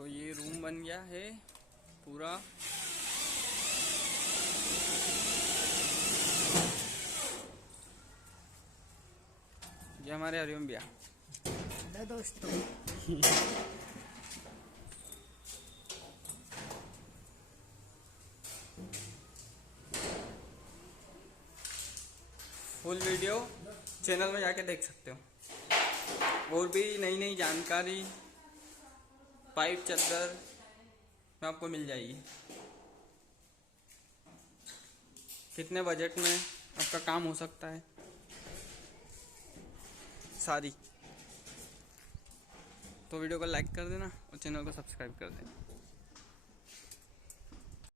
तो ये रूम बन गया है पूरा। ये हमारे हरिओम भैया। हेलो दोस्तों। फुल वीडियो चैनल में जाके देख सकते हो। और भी नई नई जानकारी पाइप चद्दर में आपको मिल जाएगी। कितने बजट में आपका काम हो सकता है सारी। तो वीडियो को लाइक कर देना और चैनल को सब्सक्राइब कर देना।